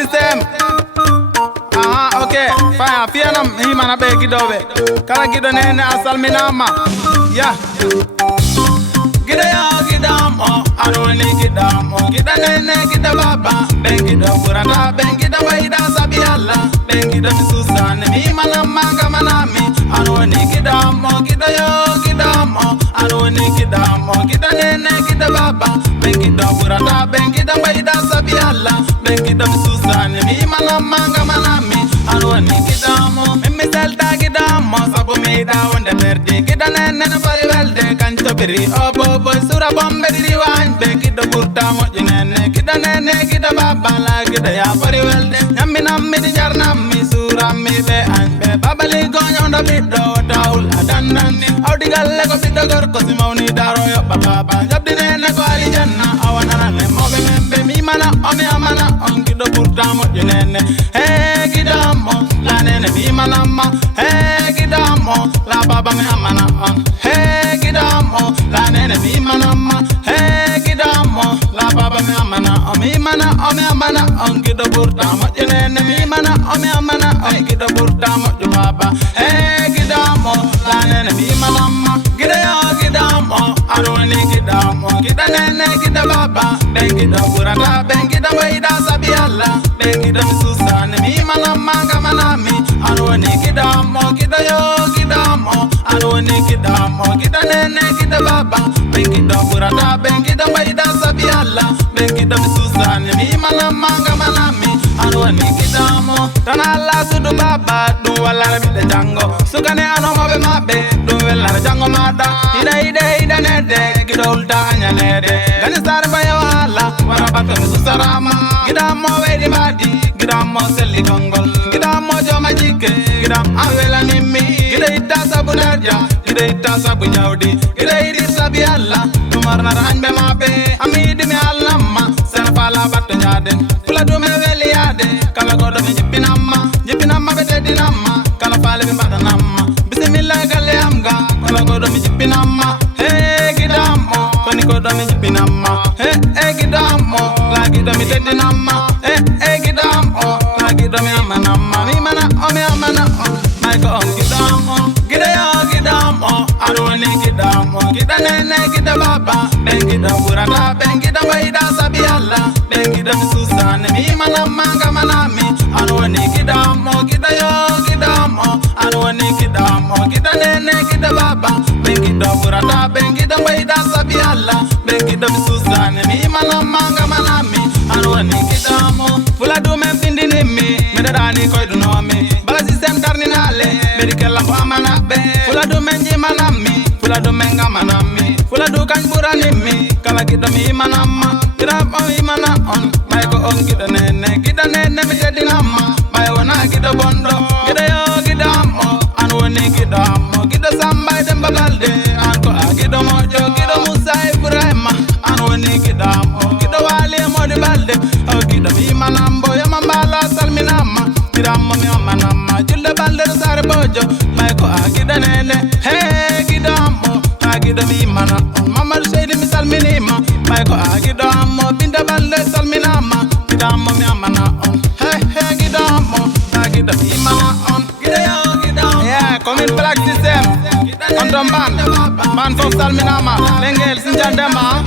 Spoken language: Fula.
Systhem. Okay, fine. Fianam himana be Guido be. Kala Guido nene asalminama. Yeah. Guido ya Guidamo, aroni Guidamo. Guido nene Guido baba. Ben Guido burata, ben Guido waida sabiala. Ben Guido misusane himana manga manami. Aroni Guidamo, Guido yo Guidamo. Aroni Guidamo, Guido nene Guido baba. Ben Guido burata, ben Guido waida sabiala. Ben Guido misusane himana manga manami. Aroni Guidamo, mimi selta Guidamo. Sabu meida wonde perdi. Guido nene pari welde kancho biri. Obo boy sura bombe diri wanbe. Guido burta moji nene. Guido nene Guido baba la Guido ya pari welde. Nyammi nammi di jar nammi sura mi be anbe. Babali gonyo ndo bido taul adandani. Audi galle ko bido gorko si mauni daro yo baba. Jabdi nene ko ali janna awana ne mobe membe mi mana omi amana on Guido burta moji nene. Hey Guidamo la nene mi mana ma. Hey Guidamo la baba mi amana on. Hey Guidamo la nene mi mana ma. Hey Guidamo la baba mi amana on. Mi mana omi amana on Guido burta moji nene. Mi mana omi amana on Guido burta moji baba. Hey Guidamo la nene mi mana ma. Guido yo Guidamo aroni Guidamo. Guido nene Guido baba. Ben Guido burata ben Guido waida sabiala. Ben Guido misusane mi mana manga manami. Aroni Guidamo Guido yo Guidamo. Aroni Guidamo Guido nene Guido baba. Ben Guido burata ben Guido waida sabiala. Ben Guido misusane mi mana manga manami. Aroni Guidamo tanala sudu baba. Du wala mi de jango. Sugane ano mabe mabe. Du wala jango mada. Ida nede. Guido ulta anya nede. Gani sar baya wala. Warabato misusarama. Guidamo wedi badi. Guidamo seli gongol. Guidamo joma jike. Guidamo awela nimi. Guido ita sabu nerja. Guido ita sabu nyaudi. Guido iti sabi alla. Tumar naranbe mabe. Amidi me alama. Sana pala bato nyade. Fouladou me weli yade. Kala godo me jipinama. Jipinama bete dinama. Kala pale me badanama. Bismillah gale amga. Kala godo me jipinama. Hey Guidamo. Koni godo me jipinama. Hey Guidamo. La Guido me dinama. Hey Guidamo. La Guido me amanama. Mi mana o me amana o. Maiko on Guidamo. Guido yo Guidamo. Aroni Guidamo. Guido nene Guido baba. Ben Guido burata. Ben Guido waida sabiala. Ben Guido misusane mi mana manga manami. Aroni Guidamo. Guido yo Guidamo. Aroni Guidamo. Guido nene Guido baba. Ben Guido burata. Ben Guido waida sabiala. Ben Guido misusane mi mana manga manami. Aroni Guidamo. Fouladou men pindini mi. Medani koy du no mi. Bala Systhem darni nale. Medikella mbo amana be. Fouladou men jimana mi. Fouladou men gamana mi. Fouladou kan burani mi. Kala Guido mi manama. Guidamo mi mana on. Maiko on Guido nene. Guido nene mi dedinama. Mayo wana Guido bondo. Guido yo Guidamo. Anwoni Guidamo. Guido samba demba balde. Anko a Guido mojo. Guido Musa Ibrahima. Anwoni Guidamo. Guido wali modi balde. O Guido mi manambo. Yamambala salminama. Guidamo mi manama. Julle balde sare bojo. Maiko a Guido nene. Hey Guidamo. A Guido mi mana on. Mama Shady mi salminima. Maiko a Guidamo. Binda balde salminama. Guidamo mi mana on. Hey Guidamo. A Guido mi mana on. Guido yo Guidamo. Yeah, come in black Systhem. On the man. Man for salminama. Lengel sinjandema.